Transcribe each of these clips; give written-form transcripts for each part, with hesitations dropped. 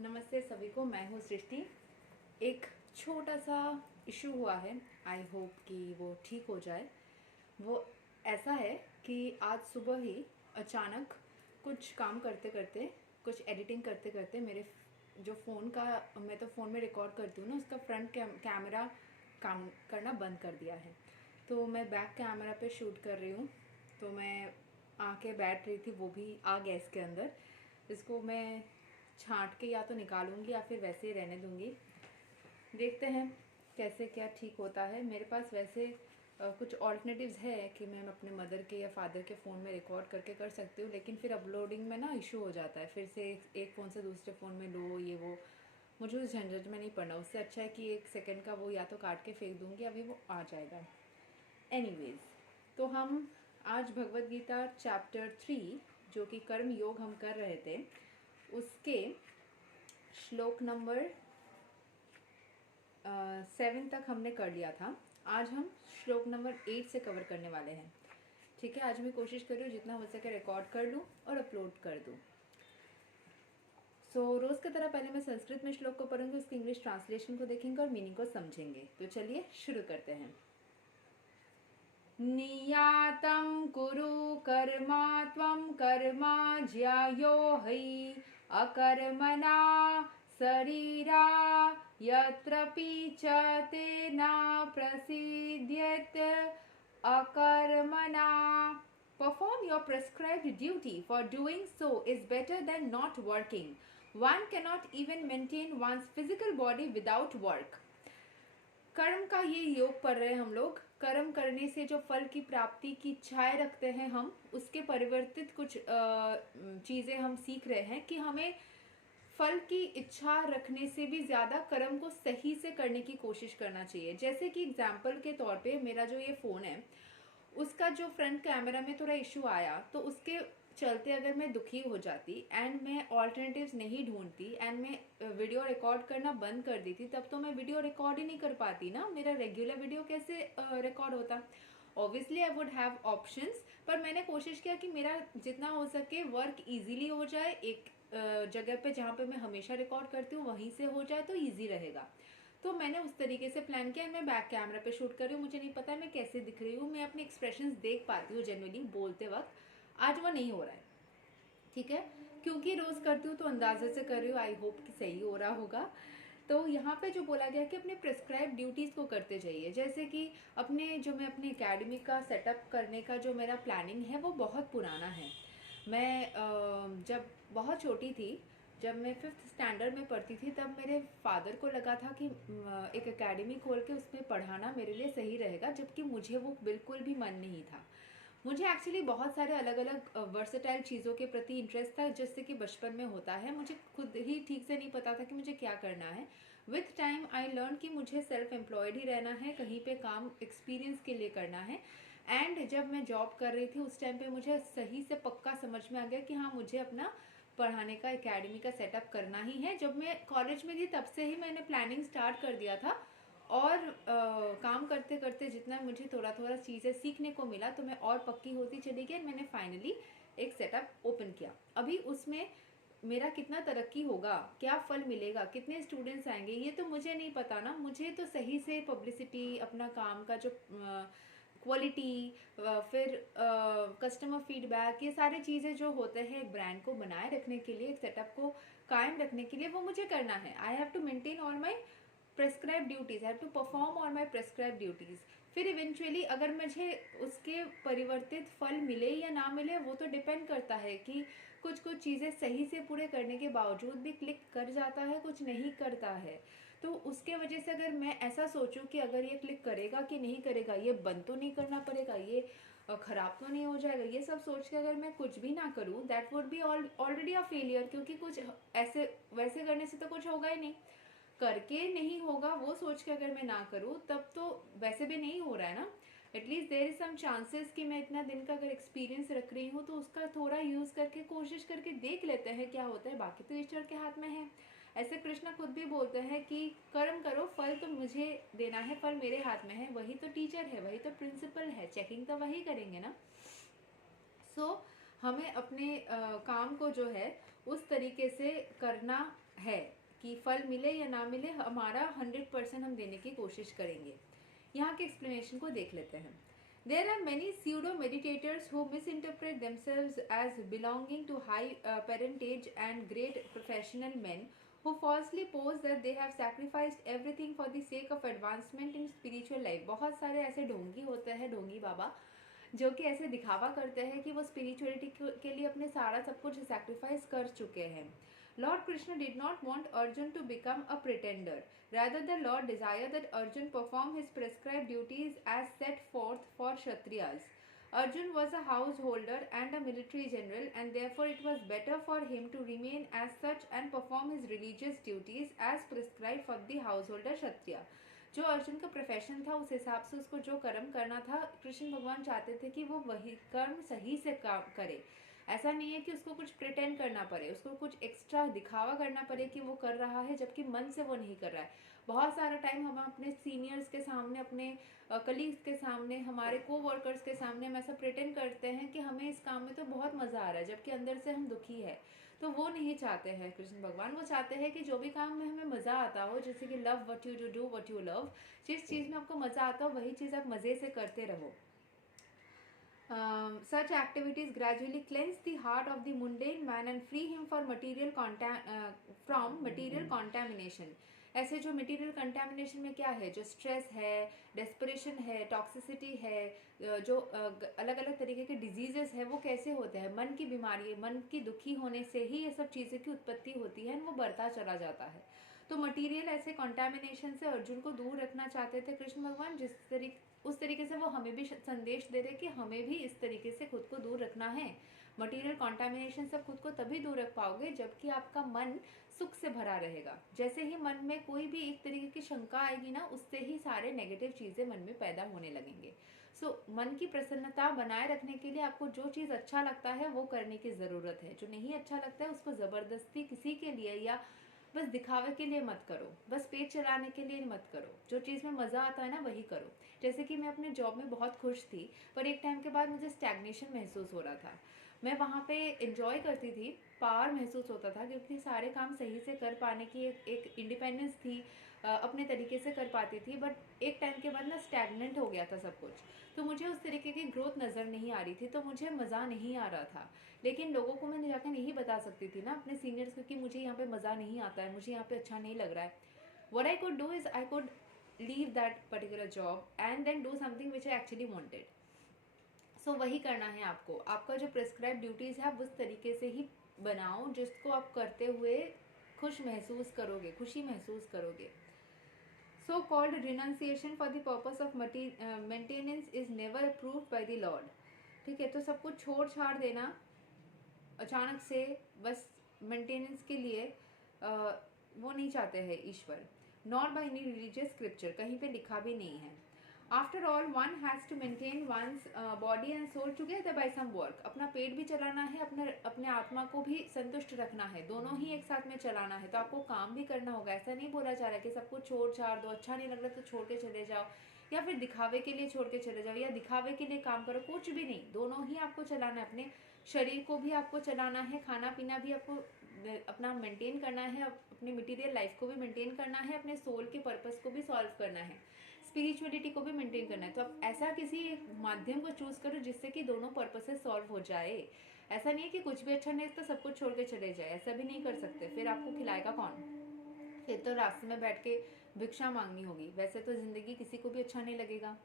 नमस्ते सभी को, मैं हूँ सृष्टि। एक छोटा सा इशू हुआ है, आई होप कि वो ठीक हो जाए। वो ऐसा है कि आज सुबह ही अचानक कुछ काम करते करते, कुछ एडिटिंग करते करते मेरे जो फ़ोन का, मैं तो फ़ोन में रिकॉर्ड करती हूँ ना, उसका फ्रंट कैमरा काम करना बंद कर दिया है। तो मैं बैक कैमरा पे शूट कर रही हूँ, तो मैं आके बैठ रही थी, वो भी आ गया इसके अंदर। इसको मैं छांट के या तो निकालूंगी या फिर वैसे ही रहने दूंगी। देखते हैं कैसे क्या ठीक होता है। मेरे पास वैसे कुछ ऑल्टरनेटिव्स है कि मैं अपने मदर के या फादर के फ़ोन में रिकॉर्ड करके कर सकती हूँ, लेकिन फिर अपलोडिंग में ना इशू हो जाता है, फिर से एक फ़ोन से दूसरे फ़ोन में लो, ये वो। मुझे उस झंझट में नहीं पड़ना। उससे अच्छा है कि 1 सेकंड का वो या तो काट के फेंक दूँगी, अभी वो आ जाएगा। एनीवेज, तो हम आज भगवद गीता चैप्टर 3, जो कि कर्म योग हम कर रहे थे, उसके श्लोक नंबर 7 तक हमने कर लिया था। आज हम श्लोक नंबर 8 से कवर करने वाले हैं। ठीक है, आज मैं कोशिश कर रही हूँ जितना हो सके रिकॉर्ड कर लूँ और अपलोड कर दूँ। रोज़ की तरह पहले मैं संस्कृत में श्लोक को पढ़ूंगी, उसकी इंग्लिश ट्रांसलेशन को देखेंगे और मीनिंग को समझेंगे। तो चलिए शुरू करते हैं। नियातं कुरु कर्मा त्वं कर्मा ज्यायो हि अकर्मणा शरीरा यत्र पीचते न प्रसीद्यत अकर्मणा. Perform your prescribed duty, for doing so is better than not working. One cannot even maintain one's physical body without work. कर्म का ये योग पढ़ रहे हैं हम लोग। कर्म करने से जो फल की प्राप्ति की इच्छाएं रखते हैं हम, उसके परिवर्तित कुछ चीज़ें हम सीख रहे हैं कि हमें फल की इच्छा रखने से भी ज़्यादा कर्म को सही से करने की कोशिश करना चाहिए। जैसे कि एग्जाम्पल के तौर पे मेरा जो ये फ़ोन है, उसका जो फ्रंट कैमरा में थोड़ा इशू आया, तो उसके चलते अगर मैं दुखी हो जाती एंड मैं ऑल्टरनेटिव्स नहीं ढूंढती एंड मैं वीडियो रिकॉर्ड करना बंद कर देती, तब तो मैं वीडियो रिकॉर्ड ही नहीं कर पाती ना। मेरा रेगुलर वीडियो कैसे रिकॉर्ड होता? Obviously I would have options, पर मैंने कोशिश किया कि मेरा जितना हो सके वर्क इजीली हो जाए। एक जगह पे जहाँ पे मैं हमेशा रिकॉर्ड करती हूँ वहीं से हो जाए तो ईजी रहेगा। तो मैंने उस तरीके से प्लान किया। मैं बैक कैमरा पे शूट कर रही हूँ, मुझे नहीं पता मैं कैसे दिख रही हूँ, मैं अपने एक्सप्रेशंस देख पाती हूँ जनरली बोलते वक्त। आज वो नहीं हो रहा है, ठीक है, क्योंकि रोज़ करती हूँ तो अंदाजे से कर रही हूँ। आई होप कि सही हो रहा होगा। तो यहाँ पे जो बोला गया कि अपने प्रिस्क्राइब ड्यूटीज़ को करते जाइए, जैसे कि मैं अपने एकेडमी का सेटअप करने का जो मेरा प्लानिंग है वो बहुत पुराना है। मैं जब बहुत छोटी थी, जब मैं 5th स्टैंडर्ड में पढ़ती थी, तब मेरे फादर को लगा था कि एक एकेडमी खोल के उसमें पढ़ाना मेरे लिए सही रहेगा, जबकि मुझे वो बिल्कुल भी मन नहीं था। मुझे एक्चुअली बहुत सारे अलग अलग वर्सेटाइल चीज़ों के प्रति इंटरेस्ट था, जैसे कि बचपन में होता है। मुझे खुद ही ठीक से नहीं पता था कि मुझे क्या करना है। विथ टाइम आई लर्न कि मुझे सेल्फ एम्प्लॉयड ही रहना है, कहीं पे काम एक्सपीरियंस के लिए करना है। एंड जब मैं जॉब कर रही थी उस टाइम पे मुझे सही से पक्का समझ में आ गया कि हाँ, मुझे अपना पढ़ाने का एकेडमी का सेटअप करना ही है। जब मैं कॉलेज में थी तब से ही मैंने प्लानिंग स्टार्ट कर दिया था, और काम करते करते जितना मुझे थोड़ा थोड़ा चीज़ें सीखने को मिला, तो मैं और पक्की होती चली गई। मैंने फाइनली एक सेटअप ओपन किया। अभी उसमें मेरा कितना तरक्की होगा, क्या फल मिलेगा, कितने स्टूडेंट्स आएंगे, ये तो मुझे नहीं पता ना। मुझे तो सही से पब्लिसिटी, अपना काम का जो क्वालिटी, फिर कस्टमर फीडबैक, ये सारी चीज़ें जो होते हैं एक ब्रांड को बनाए रखने के लिए, एक सेटअप को कायम रखने के लिए, वो मुझे करना है। I have to maintain all my prescribe duties, have to perform on my prescribe duties. फिर इवेंचुअली अगर मुझे उसके परिवर्तित फल मिले या ना मिले, वो तो डिपेंड करता है कि कुछ कुछ चीज़ें सही से पूरे करने के बावजूद भी क्लिक कर जाता है, कुछ नहीं करता है। तो उसके वजह से अगर मैं ऐसा सोचूं कि अगर ये क्लिक करेगा कि नहीं करेगा, ये बंद तो नहीं करना पड़ेगा, ये खराब तो नहीं हो जाएगा, ये सब सोच के अगर मैं कुछ भी ना करूं, that would be already a failure. क्योंकि कुछ ऐसे वैसे करने से तो कुछ होगा ही नहीं, करके नहीं होगा, वो सोच के अगर मैं ना करूँ तब तो वैसे भी नहीं हो रहा है ना। At least there is some chances कि मैं इतना दिन का अगर एक्सपीरियंस रख रही हूँ तो उसका थोड़ा यूज़ करके कोशिश करके देख लेते हैं क्या होता है। बाकी तो ईश्वर के हाथ में है। ऐसे कृष्णा खुद भी बोलते हैं कि कर्म करो, फल तो मुझे देना है, फल मेरे हाथ में है, वही तो टीचर है, वही तो प्रिंसिपल है, चेकिंग तो वही करेंगे ना। सो हमें अपने काम को जो है उस तरीके से करना है कि फल मिले या ना मिले, हमारा 100% हम देने की कोशिश करेंगे। यहाँ के एक्सप्लेनेशन को देख लेते हैं। There are many pseudo meditators who misinterpret themselves as belonging to high parentage and great professional men who falsely pose that they have sacrificed everything for the sake of advancement in spiritual life। बहुत सारे ऐसे ढोंगी होते हैं, ढोंगी बाबा, जो कि ऐसे दिखावा करते हैं कि वो स्पिरिचुअलिटी के लिए अपने सारा सब कुछ सैक्रिफाइस कर चुके हैं। Lord Krishna did not want Arjun to become a pretender. Rather, the Lord desired that Arjun perform his prescribed duties as set forth for Kshatriyas. Arjun was a householder and a military general, and therefore it was better for him to remain as such and perform his religious duties as prescribed for the householder Kshatriya. जो अर्जुन का profession था उस हिसाब से उसको जो कर्म करना था, कृष्ण भगवान चाहते थे कि वो वही कर्म सही से काम करे। ऐसा नहीं है कि उसको कुछ प्रिटेंड करना पड़े, उसको कुछ एक्स्ट्रा दिखावा करना पड़े कि वो कर रहा है जबकि मन से वो नहीं कर रहा है। बहुत सारा टाइम हम अपने सीनियर्स के सामने, अपने कलीग्स के सामने, हमारे को वर्कर्स के सामने हम ऐसा प्रिटेंड करते हैं कि हमें इस काम में तो बहुत मज़ा आ रहा है, जबकि अंदर से हम दुखी है। तो वो नहीं चाहते हैं कृष्ण भगवान। वो चाहते हैं कि जो भी काम में हमें मज़ा आता हो, जैसे कि love what you do what you love, जिस चीज़ में आपको मज़ा आता हो वही चीज़ आप मज़े से करते रहो। Such activities gradually cleanse the heart of the mundane man and free him for from material contamination. ऐसे जो मटेरियल कंटेमिनेशन में क्या है, जो स्ट्रेस है, डेस्परेशन है, टॉक्सिसिटी है, जो अलग अलग तरीके के डिजीजेस है, वो कैसे होते हैं? मन की बीमारी, मन की दुखी होने से ही ये सब चीज़ें की उत्पत्ति होती है, वो बढ़ता चला जाता है। तो मटेरियल ऐसे कंटेमिनेशन से अर्जुन को दूर रखना चाहते थे कृष्ण भगवान, उस तरीके से वो हमें भी संदेश दे रहे कि हमें भी इस तरीके से खुद को दूर रखना है। मटेरियल कंटामिनेशन से खुद को तभी दूर रख पाओगे जबकि आपका मन सुख से भरा रहेगा। जैसे ही मन में कोई भी एक तरीके की शंका आएगी ना, उससे ही सारे नेगेटिव चीज़ें मन में पैदा होने लगेंगे। मन की प्रसन्नता बनाए रखने के लिए आपको जो चीज़ अच्छा लगता है वो करने की ज़रूरत है। जो नहीं अच्छा लगता है उसको ज़बरदस्ती किसी के लिए या बस दिखावे के लिए मत करो, बस पेट चलाने के लिए मत करो। जो चीज़ में मज़ा आता है ना वही करो। जैसे कि मैं अपने जॉब में बहुत खुश थी, पर एक टाइम के बाद मुझे स्टैग्नेशन महसूस हो रहा था। मैं वहाँ पे एंजॉय करती थी, पावर महसूस होता था क्योंकि सारे काम सही से कर पाने की एक इंडिपेंडेंस थी, अपने तरीके से कर पाती थी। बट एक टाइम के बाद ना स्टैग्नेंट हो गया था सब कुछ, तो मुझे उस तरीके की ग्रोथ नज़र नहीं आ रही थी, तो मुझे मज़ा नहीं आ रहा था। लेकिन लोगों को मैं जाकर नहीं बता सकती थी ना, अपने सीनियर्स को, कि मुझे यहाँ पे मज़ा नहीं आता है, मुझे यहाँ पे अच्छा नहीं लग रहा है। What I could do is I could leave that particular job and then do something which I actually wanted. So वही करना है आपको। आपका जो प्रिस्क्राइब ड्यूटीज़ है आप उस तरीके से ही बनाओ जिसको आप करते हुए खुश महसूस करोगे, खुशी महसूस करोगे। So called renunciation for the purpose of maintenance is never approved by the Lord. ठीक है, तो सब कुछ छोड़ छाड़ देना अचानक से बस मेंटेनेंस के लिए वो नहीं चाहते हैं ईश्वर। Not by any religious scripture, कहीं पे लिखा भी नहीं है। After all one has to maintain one's body and soul together by some work. अपना पेट भी चलाना है, अपने आत्मा को भी संतुष्ट रखना है, दोनों ही एक साथ में चलाना है। तो आपको काम भी करना होगा। ऐसा नहीं बोला जा रहा है कि सब कुछ छोड़ छाड़ दो, अच्छा नहीं लग रहा तो छोड़ के चले जाओ, या फिर दिखावे के लिए छोड़ के चले जाओ, या दिखावे के लिए काम करो, कुछ भी नहीं। दोनों ही आपको चलाना है। अपने शरीर को भी आपको चलाना है, खाना पीना भी आपको अपना मेंटेन करना है, अपनी मटीरियल लाइफ को भी मेंटेन करना है, अपने सोल के पर्पस को भी सॉल्व करना है, स्पिरिचुअलिटी को भी मेंटेन करना है। तो आप ऐसा किसी एक माध्यम को चूज करो जिससे कि दोनों पर्पसेस सॉल्व हो जाए। ऐसा नहीं है कि कुछ भी अच्छा नहीं तो सब कुछ छोड़ के चले जाए, ऐसा भी नहीं कर सकते। फिर आपको खिलाएगा कौन? फिर तो रास्ते में बैठ के भिक्षा मांगनी होगी। वैसे तो जिंदगी किसी को भी अच्छा नहीं लगेगा।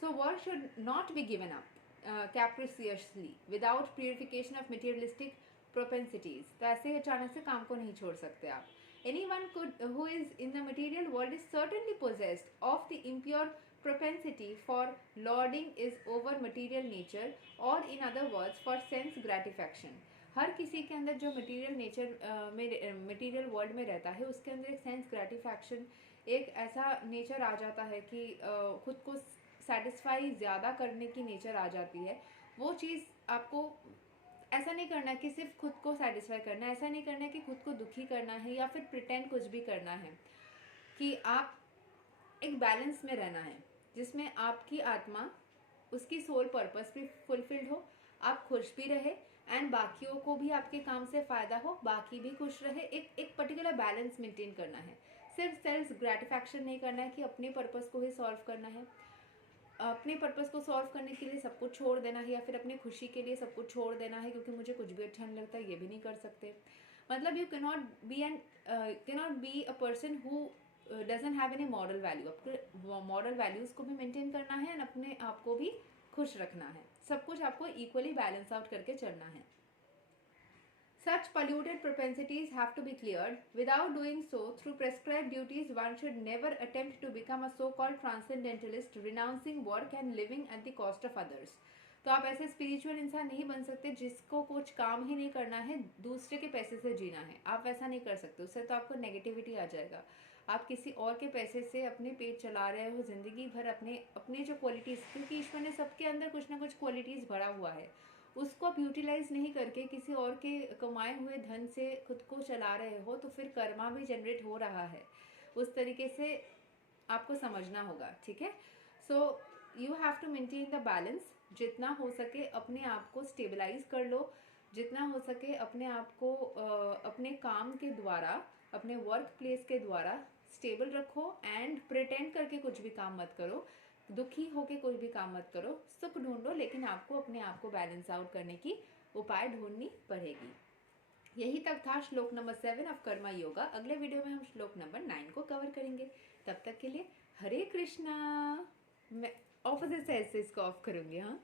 So work should not be given up capriciously without purification of materialistic propensities. तो ऐसे अचानक से काम को नहीं छोड़ सकते आप। Anyone who is in the material world is certainly possessed of the impure propensity for lauding is over material nature, or in other words for sense gratification. हर किसी के अंदर जो मटेरियल नेचर में मटेरियल वर्ल्ड में रहता है उसके अंदर एक सेंस ग्रेटिफिकेशन, एक ऐसा नेचर आ जाता है कि खुद को सेटिस्फाई ज़्यादा करने की नेचर आ जाती है। वो चीज़ आपको ऐसा नहीं करना कि सिर्फ खुद को सेटिस्फाई करना है, ऐसा नहीं करना है कि खुद को दुखी करना है या फिर प्रिटेंड कुछ भी करना है। कि आप एक बैलेंस में रहना है जिसमें आपकी आत्मा, उसकी सोल पर्पस भी फुलफिल्ड हो, आप खुश भी रहे एंड बाकियों को भी आपके काम से फ़ायदा हो, बाकी भी खुश रहे। एक पर्टिकुलर बैलेंस मेंटेन करना है। सिर्फ सेल्फ ग्रेटिफिकेशन नहीं करना है कि अपने पर्पस को ही सॉल्व करना है। अपने पर्पस को सॉल्व करने के लिए सब कुछ छोड़ देना है, या फिर अपनी खुशी के लिए सब कुछ छोड़ देना है क्योंकि मुझे कुछ भी अच्छा नहीं लगता, ये भी नहीं कर सकते। मतलब you cannot be a person who doesn't have any moral value. आपको मॉरल वैल्यूज़ को भी मेंटेन करना है एंड अपने आप को भी खुश रखना है। सब कुछ आपको इक्वली बैलेंस आउट करके चलना है। Such polluted propensities have to be cleared. Without doing so, through prescribed duties, one should never attempt to become a so-called transcendentalist, renouncing work and living at the cost of others. तो आप ऐसे spiritual इंसान नहीं बन सकते जिसको कुछ काम ही नहीं करना है, दूसरे के पैसे से जीना है। आप वैसा नहीं कर सकते, उससे तो आपको नेगेटिविटी आ जाएगा। आप किसी और के पैसे से अपने पेट चला रहे हो ज़िंदगी भर, अपने जो क्वालिटीज़, क्योंकि ईश्वर ने सबके अंदर कुछ ना कुछ क्वालिटीज़ भरा हुआ है, उसको आप यूटिलाइज नहीं करके किसी और के कमाए हुए धन से खुद को चला रहे हो, तो फिर कर्मा भी जनरेट हो रहा है। उस तरीके से आपको समझना होगा, ठीक है। So you have to maintain the balance. जितना हो सके अपने आप को स्टेबलाइज कर लो, जितना हो सके अपने आप को अपने काम के द्वारा, अपने वर्क प्लेस के द्वारा स्टेबल रखो एंड प्रिटेंड करके कुछ भी काम मत करो, दुखी होके कोई भी काम मत करो। सुख ढूंढो, लेकिन आपको अपने आप को बैलेंस आउट करने की उपाय ढूंढनी पड़ेगी। यही तक था श्लोक नंबर 7 ऑफ कर्मा योगा। अगले वीडियो में हम श्लोक नंबर 9 को कवर करेंगे। तब तक के लिए हरे कृष्णा। मैं ऑपोजिट साइड से इसको ऑफ करूंगी। हाँ